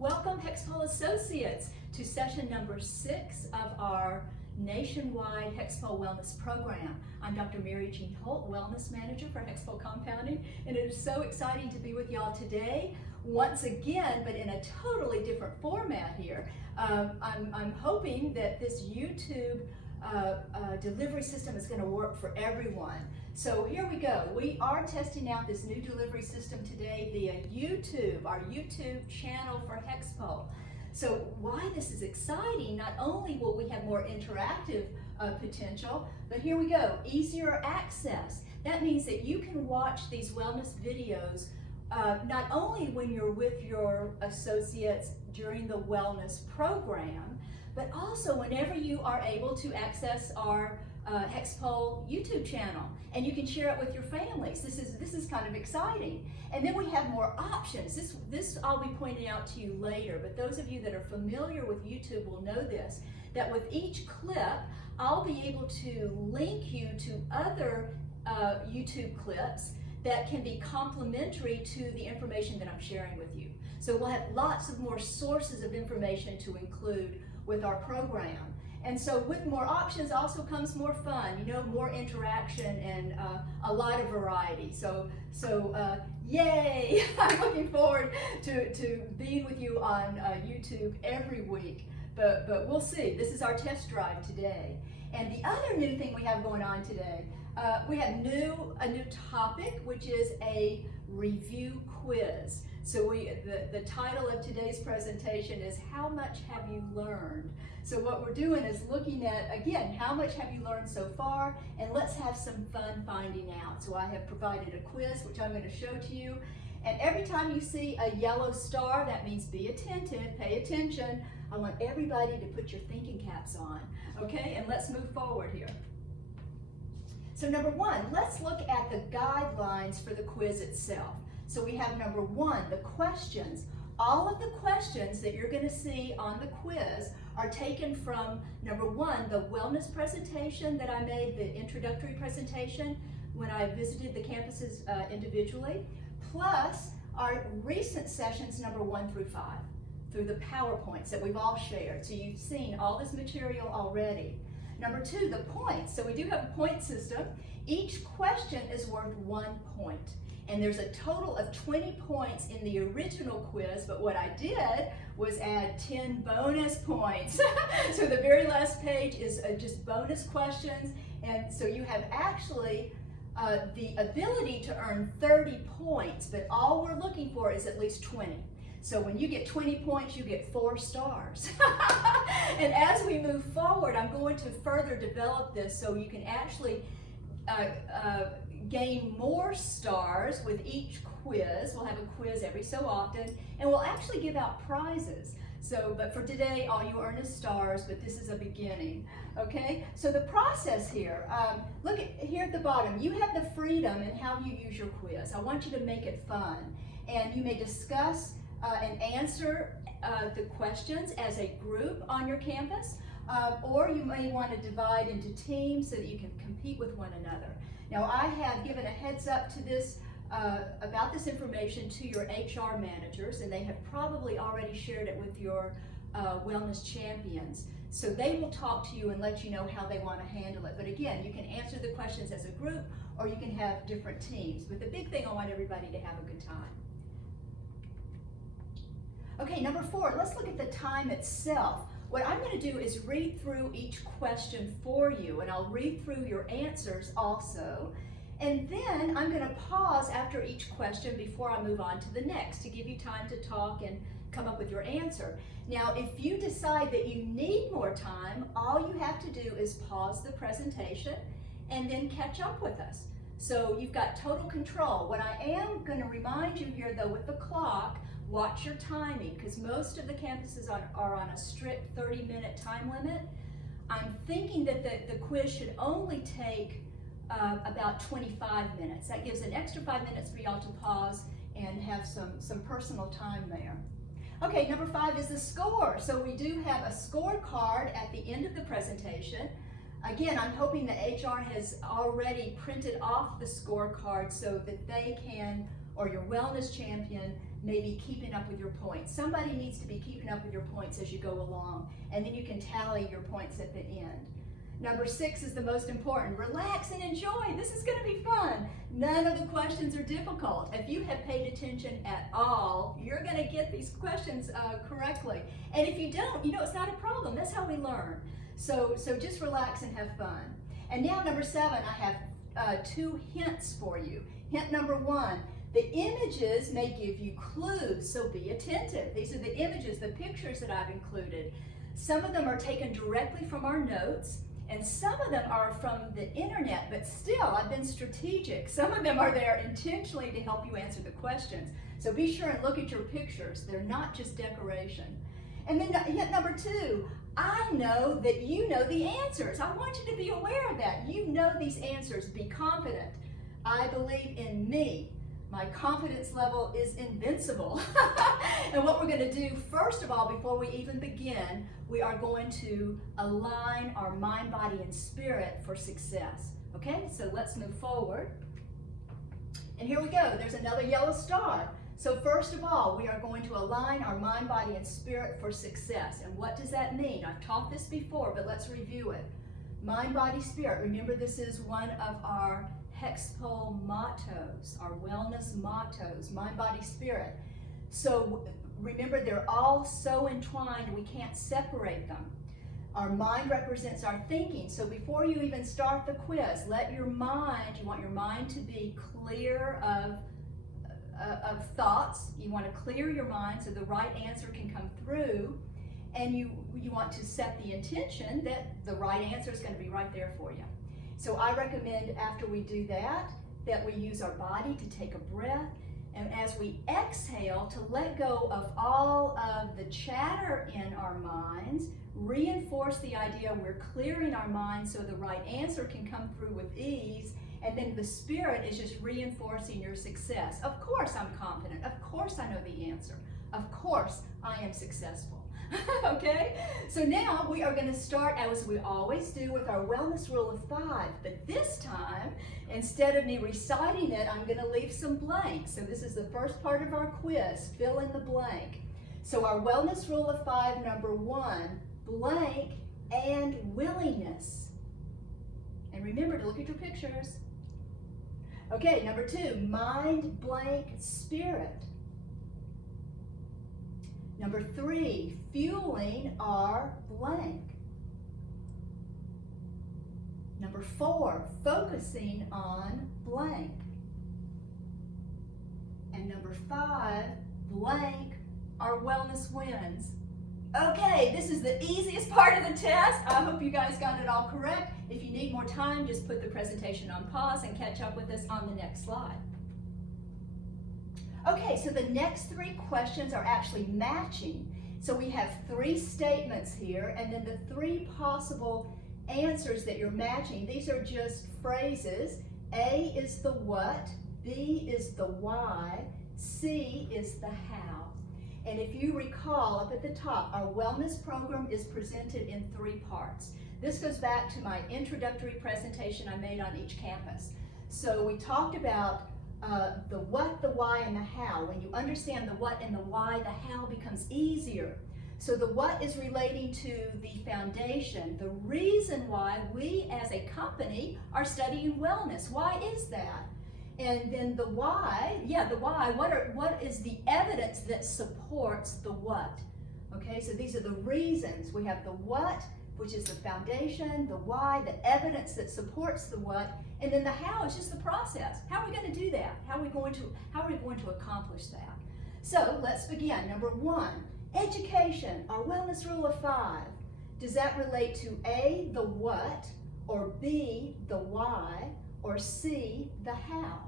Welcome, HEXPOL Associates, to session number 6 of our nationwide HEXPOL Wellness Program. I'm Dr. Mary Jean Holt, Wellness Manager for HEXPOL Compounding, and it is so exciting to be with y'all today, once again, but in a totally different format here. I'm hoping that this YouTube delivery system is going to work for everyone. So here we go. We are testing out this new delivery system today via YouTube, our YouTube channel for HEXPOL. So why this is exciting, not only will we have more interactive potential, but here we go, easier access. That means that you can watch these wellness videos not only when you're with your associates during the wellness program, but also whenever you are able to access our HEXPOL YouTube channel, and you can share it with your families. This is kind of exciting. And then we have more options. This I'll be pointing out to you later, but those of you that are familiar with YouTube will know this, that with each clip, I'll be able to link you to other YouTube clips that can be complementary to the information that I'm sharing with you. So we'll have lots of more sources of information to include with our program. And so with more options also comes more fun, you know, more interaction and a lot of variety. So yay! I'm looking forward to being with you on YouTube every week. But we'll see. This is our test drive today. And the other new thing we have going on today, we have a new topic, which is a review quiz. So the title of today's presentation is How Much Have You Learned? So what we're doing is looking at, again, how much have you learned so far, and let's have some fun finding out. So I have provided a quiz, which I'm going to show to you. And every time you see a yellow star, that means be attentive, pay attention. I want everybody to put your thinking caps on, okay? And let's move forward here. So number 1, let's look at the guidelines for the quiz itself. So we have number 1, the questions. All of the questions that you're going to see on the quiz are taken from, number 1, the wellness presentation that I made, the introductory presentation when I visited the campuses individually, plus our recent sessions number 1 through 5, through the PowerPoints that we've all shared. So you've seen all this material already. Number 2, the points. So we do have a point system. Each question is worth 1 point. And there's a total of 20 points in the original quiz, but what I did was add 10 bonus points. So the very last page is just bonus questions, and so you have actually the ability to earn 30 points, but all we're looking for is at least 20. So when you get 20 points, you get 4 stars. And as we move forward, I'm going to further develop this so you can actually gain more stars with each quiz. We'll have a quiz every so often, and we'll actually give out prizes. So, but for today, all you earn is stars, but this is a beginning, okay? So the process here, look at here at the bottom, you have the freedom in how you use your quiz. I want you to make it fun, and you may discuss and answer the questions as a group on your campus, or you may want to divide into teams so that you can compete with one another. Now, I have given a heads up to this about this information to your HR managers, and they have probably already shared it with your wellness champions. So they will talk to you and let you know how they want to handle it. But again, you can answer the questions as a group, or you can have different teams. But the big thing, I want everybody to have a good time. Okay, number 4, let's look at the time itself. What I'm going to do is read through each question for you, and I'll read through your answers also. And then I'm going to pause after each question before I move on to the next to give you time to talk and come up with your answer. Now, if you decide that you need more time, all you have to do is pause the presentation and then catch up with us. So you've got total control. What I am going to remind you here, though, with the clock, watch your timing, because most of the campuses are on a strict 30-minute time limit. I'm thinking that the quiz should only take about 25 minutes. That gives an extra 5 minutes for y'all to pause and have some personal time there. Okay, number 5 is the score. So we do have a scorecard at the end of the presentation. Again, I'm hoping that HR has already printed off the scorecard so that they can, or your wellness champion, maybe keeping up with your points. Somebody needs to be keeping up with your points as you go along, and then you can tally your points at the end. Number 6 is the most important. Relax and enjoy. This is going to be fun. None of the questions are difficult. If you have paid attention at all, you're going to get these questions correctly. And if you don't, it's not a problem. That's how we learn. So just relax and have fun. And now number 7, I have 2 hints for you. Hint number 1, the images may give you clues, so be attentive. These are the images, the pictures that I've included. Some of them are taken directly from our notes, and some of them are from the internet, but still, I've been strategic. Some of them are there intentionally to help you answer the questions. So be sure and look at your pictures. They're not just decoration. And then hint number 2, I know that you know the answers. I want you to be aware of that. You know these answers. Be confident. I believe in me. My confidence level is invincible. And what we're going to do, first of all, before we even begin, we are going to align our mind, body, and spirit for success. Okay, so let's move forward. And here we go. There's another yellow star. So first of all, we are going to align our mind, body, and spirit for success. And what does that mean? I've taught this before, but let's review it. Mind, body, spirit. Remember, this is one of our HEXPOL mottos, our wellness mottos, mind, body, spirit. So remember, they're all so entwined, we can't separate them. Our mind represents our thinking. So before you even start the quiz, you want your mind to be clear of thoughts. You want to clear your mind so the right answer can come through. And you want to set the intention that the right answer is going to be right there for you. So I recommend after we do that we use our body to take a breath, and as we exhale, to let go of all of the chatter in our minds, reinforce the idea we're clearing our minds so the right answer can come through with ease, and then the spirit is just reinforcing your success. Of course I'm confident. Of course I know the answer. Of course I am successful. Okay, so now we are going to start, as we always do, with our wellness rule of 5. But this time, instead of me reciting it, I'm going to leave some blanks. So this is the first part of our quiz. Fill in the blank. So our wellness rule of 5, number 1, blank and willingness. And remember to look at your pictures. Okay, number 2, mind, blank, spirit. Number 3, fueling our blank. Number 4, focusing on blank. And number 5, blank, our wellness wins. Okay, this is the easiest part of the test. I hope you guys got it all correct. If you need more time, just put the presentation on pause and catch up with us on the next slide. Okay, so the next 3 questions are actually matching. So we have 3 statements here, and then the 3 possible answers that you're matching. These are just phrases. A is the what, B is the why, C is the how. And if you recall, up at the top, our wellness program is presented in 3 parts. This goes back to my introductory presentation I made on each campus. So we talked about the what, the why, and the how. When you understand the what and the why, the how becomes easier. So the what is relating to the foundation, the reason why we as a company are studying wellness. Why is that? And then the why, what is the evidence that supports the what? Okay, so these are the reasons. We have the what, which is the foundation, the why, the evidence that supports the what, and then the how is just the process. How are we going to do that? How are we going to accomplish that? So let's begin. Number 1, education, our wellness rule of 5. Does that relate to A, the what, or B, the why, or C, the how?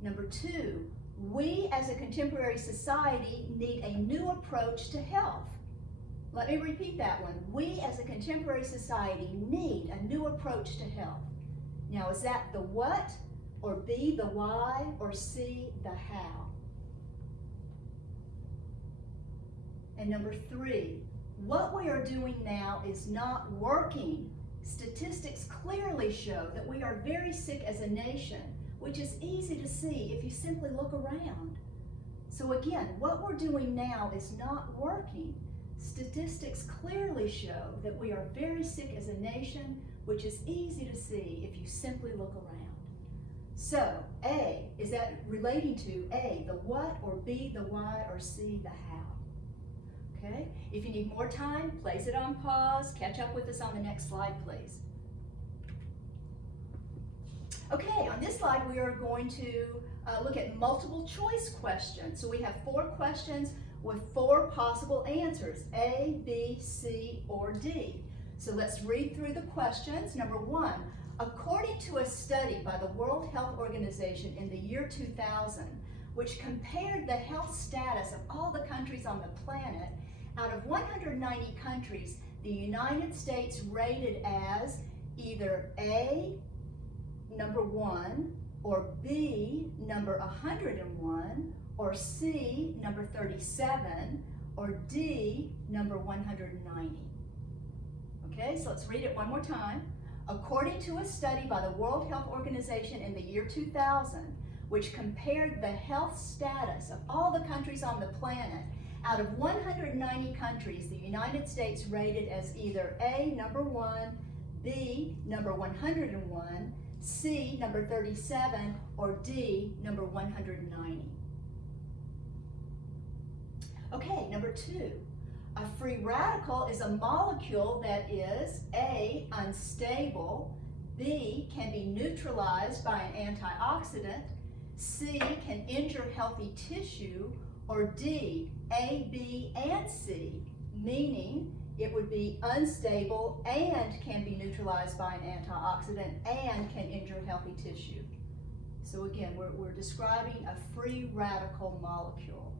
Number 2, we as a contemporary society need a new approach to health. Let me repeat that one. We as a contemporary society need a new approach to health. Now, is that the what, or B, the why, or C, the how? And number 3, what we are doing now is not working. Statistics clearly show that we are very sick as a nation. which is easy to see if you simply look around. So again, what we're doing now is not working. Statistics clearly show that we are very sick as a nation, which is easy to see if you simply look around. So, A, is that relating to A, the what, or B, the why, or C, the how? Okay, if you need more time, place it on pause, catch up with us on the next slide, please. Okay, on this slide we are going to look at multiple choice questions. So we have 4 questions with 4 possible answers, A, B, C, or D. So let's read through the questions. Number 1, according to a study by the World Health Organization in the year 2000, which compared the health status of all the countries on the planet, out of 190 countries, the United States rated as either A, number 1, or B, number 101, or C, number 37, or D, number 190. Okay, so let's read it one more time. According to a study by the World Health Organization in the year 2000, which compared the health status of all the countries on the planet, out of 190 countries, the United States rated as either A, number 1, B, number 101, C, number 37, or D, number 190. Okay, number 2. A free radical is a molecule that is A, unstable, B, can be neutralized by an antioxidant, C, can injure healthy tissue, or D, A, B, and C, meaning it would be unstable and can be neutralized by an antioxidant and can injure healthy tissue. So again, we're describing a free radical molecule.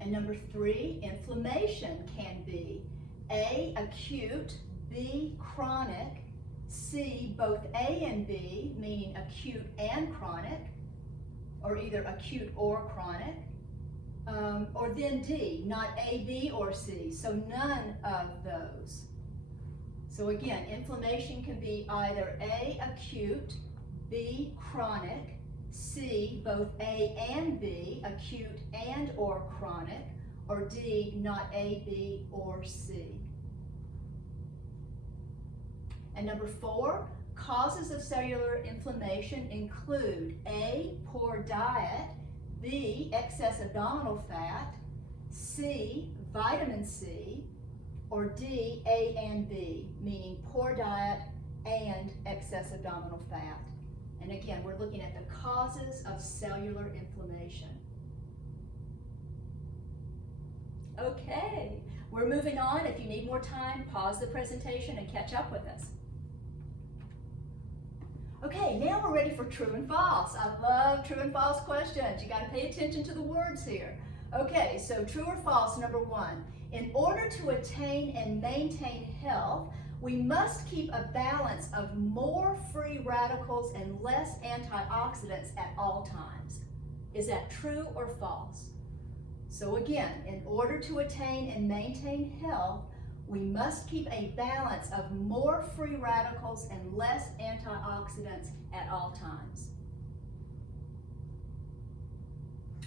And number 3, inflammation can be A, acute, B, chronic, C, both A and B, meaning acute and chronic, or either acute or chronic, or then D, not A, B, or C, so none of those. So again, inflammation can be either A, acute, B, chronic, C, both A and B, acute and or chronic, or D, not A, B, or C. And number 4, causes of cellular inflammation include A, poor diet, B, excess abdominal fat, C, vitamin C, or D, A and B, meaning poor diet and excess abdominal fat. And again, we're looking at the causes of cellular inflammation. Okay, we're moving on. If you need more time, pause the presentation and catch up with us. Okay, now we're ready for true and false. I love true and false questions. You got to pay attention to the words here. Okay, so true or false, number 1. In order to attain and maintain health, we must keep a balance of more free radicals and less antioxidants at all times. Is that true or false? So again, in order to attain and maintain health, we must keep a balance of more free radicals and less antioxidants at all times.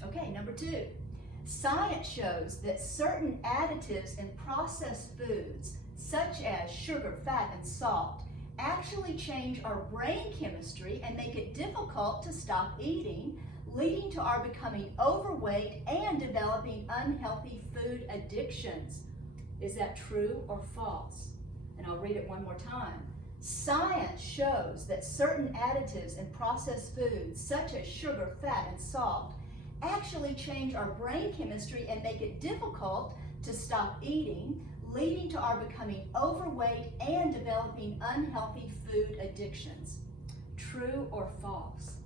Okay, number 2. Science shows that certain additives in processed foods, such as sugar, fat, and salt, actually change our brain chemistry and make it difficult to stop eating, leading to our becoming overweight and developing unhealthy food addictions. Is that true or false? And I'll read it one more time. Science shows that certain additives in processed foods, such as sugar, fat, and salt, actually change our brain chemistry and make it difficult to stop eating, leading to our becoming overweight and developing unhealthy food addictions. True or false?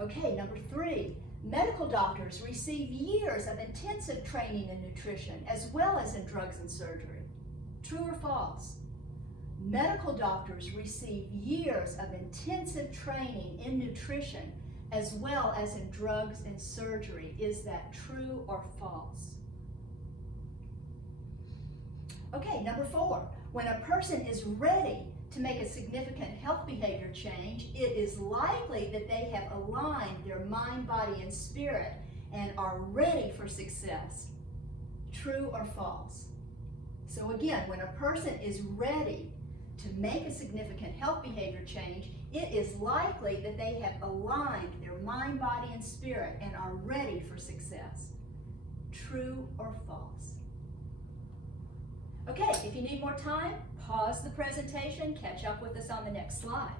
Okay, number 3. Medical doctors receive years of intensive training in nutrition as well as in drugs and surgery. True or false? Medical doctors receive years of intensive training in nutrition as well as in drugs and surgery. Is that true or false? Okay, number 4. When a person is ready to make a significant health behavior change, it is likely that they have aligned their mind, body, and spirit and are ready for success. True or false? So again, when a person is ready to make a significant health behavior change, it is likely that they have aligned their mind, body, and spirit and are ready for success. True or false? Okay, if you need more time, pause the presentation, catch up with us on the next slide.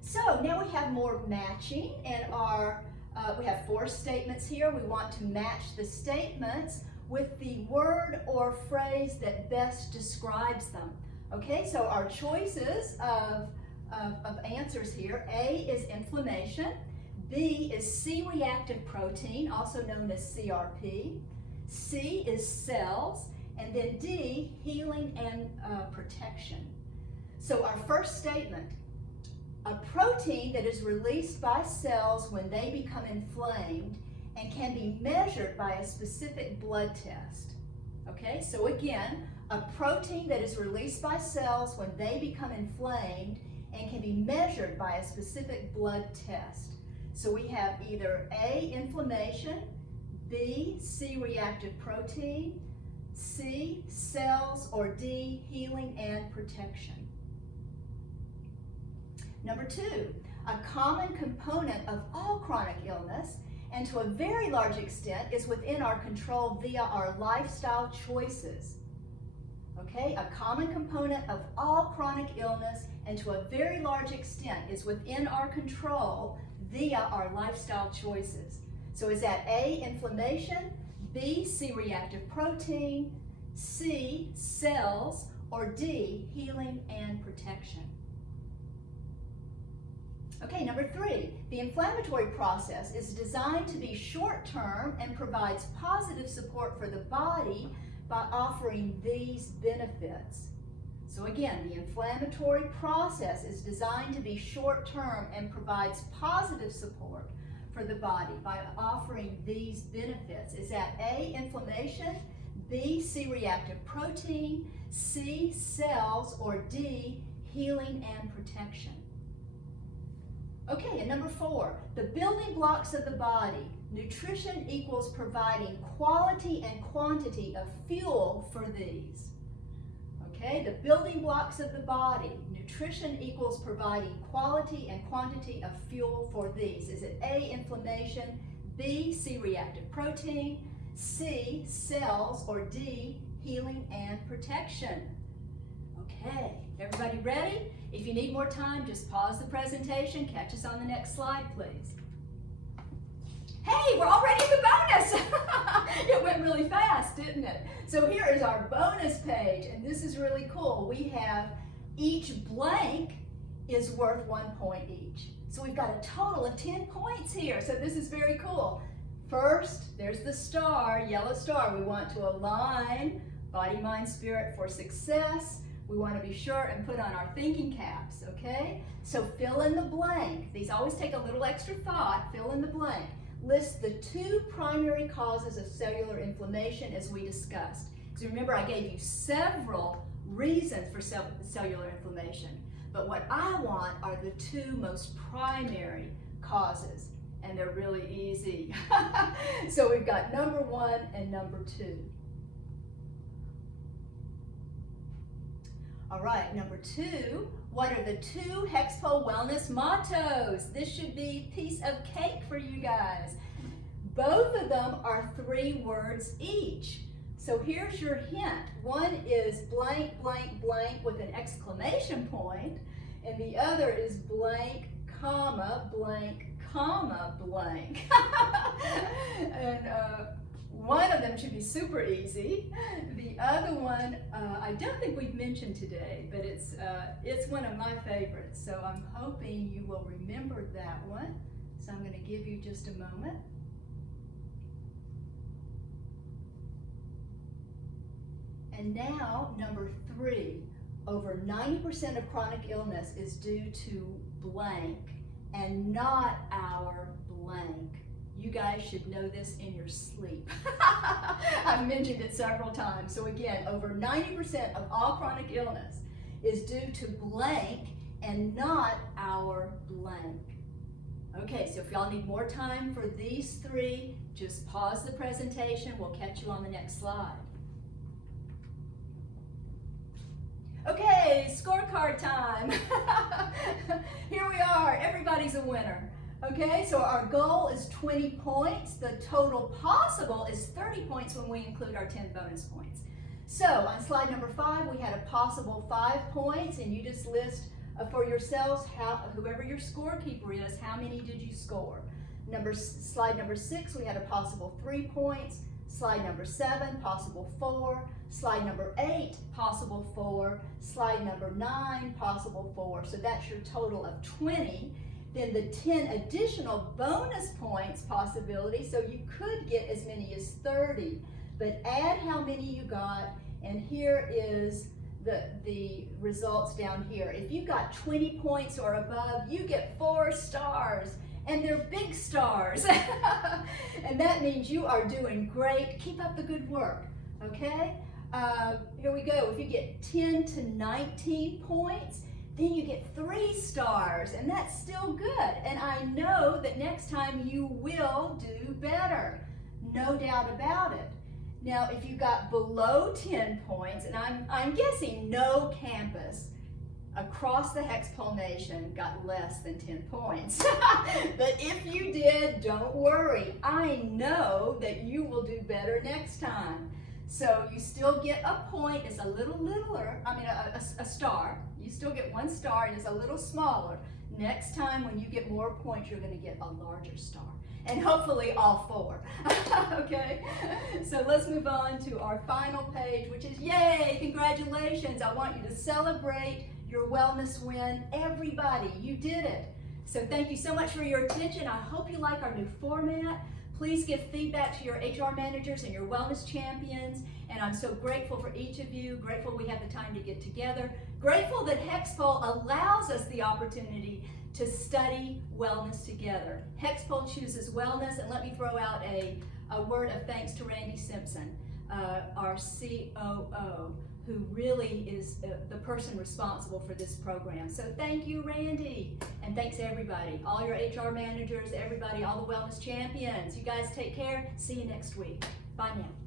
So now we have more matching, and we have 4 statements here. We want to match the statements with the word or phrase that best describes them. Okay, so our choices of answers here: A is inflammation, B is C-reactive protein, also known as CRP, C is cells, and then D, healing and protection. So our first statement: a protein that is released by cells when they become inflamed and can be measured by a specific blood test. Okay, so again, a protein that is released by cells when they become inflamed and can be measured by a specific blood test. So we have either A, inflammation, B, C-reactive protein, C, cells, or D, healing and protection. Number 2, a common component of all chronic illness, and to a very large extent is within our control via our lifestyle choices. Okay, a common component of all chronic illness, and to a very large extent is within our control via our lifestyle choices. So is that A, inflammation, B, C-reactive protein, C, cells, or D, healing and protection? Okay, number 3, the inflammatory process is designed to be short-term and provides positive support for the body by offering these benefits. So again, the inflammatory process is designed to be short-term and provides positive support for the body by offering these benefits. Is that A, inflammation, B, C-reactive protein, C, cells, or D, healing and protection? Okay, and number 4, the building blocks of the body. Nutrition equals providing quality and quantity of fuel for these. Okay, the building blocks of the body. Nutrition equals providing quality and quantity of fuel for these. Is it A, inflammation, B, C-reactive protein, C, cells, or D, healing and protection? Okay, everybody ready? If you need more time, just pause the presentation, catch us on the next slide, please. Hey, we're already at the bonus! It went really fast, didn't it? So here is our bonus page, and this is really cool. We have each blank is worth 1 point each. So we've got a total of 10 points here, so this is very cool. First, there's the star, yellow star. We want to align body, mind, spirit for success. We want to be sure and put on our thinking caps, okay? So fill in the blank. These always take a little extra thought. Fill in the blank. List the 2 primary causes of cellular inflammation as we discussed. So remember, I gave you several reasons for cellular inflammation, but what I want are the 2 most primary causes, and they're really easy. So we've got number 1 and number 2. All right, number 2, what are the 2 HEXPOL wellness mottos? This should be a piece of cake for you guys. Both of them are 3 words each. So here's your hint. One is blank, blank, blank with an exclamation point, and the other is blank, comma, blank, comma, blank. And one of them should be super easy. The other one, I don't think we've mentioned today, but it's one of my favorites. So I'm hoping you will remember that one. So I'm going to give you just a moment. And now, number 3, over 90% of chronic illness is due to blank and not our blank. You guys should know this in your sleep. I've mentioned it several times. So again, over 90% of all chronic illness is due to blank and not our blank. Okay, so if y'all need more time for these three, just pause the presentation. We'll catch you on the next slide. Okay, scorecard time. Here we are, everybody's a winner. Okay, so our goal is 20 points. The total possible is 30 points when we include our 10 bonus points. So on slide number 5, we had a possible 5 points, and you just list for yourselves, whoever your scorekeeper is, how many did you score? Slide number 6, we had a possible 3 points. Slide number 7, possible 4. Slide number 8, possible 4. Slide number 9, possible 4. So that's your total of 20. Then the 10 additional bonus points possibility, so you could get as many as 30. But add how many you got, and here is the results down here. If you got 20 points or above, you get 4 stars, and they're big stars. And that means you are doing great. Keep up the good work, okay? Here we go. If you get 10 to 19 points, then you get 3 stars, and that's still good. And I know that next time you will do better, no doubt about it. Now, if you got below 10 points, and I'm guessing no campus across the HEXPOL nation got less than 10 points. But if you did, don't worry. I know that you will do better next time. So you still get a point. It's a little littler, a star. You still get 1 star, and it's a little smaller. Next time when you get more points, you're going to get a larger star. And hopefully all 4. Okay? So let's move on to our final page, which is, yay, congratulations. I want you to celebrate your wellness win. Everybody, you did it. So thank you so much for your attention. I hope you like our new format. Please give feedback to your HR managers and your wellness champions. And I'm so grateful for each of you, grateful we have the time to get together, grateful that HEXPOL allows us the opportunity to study wellness together. HEXPOL chooses wellness, and let me throw out a word of thanks to Randy Simpson, our COO, who really is the person responsible for this program. So thank you, Randy, and thanks everybody, all your HR managers, everybody, all the wellness champions. You guys take care. See you next week. Bye now.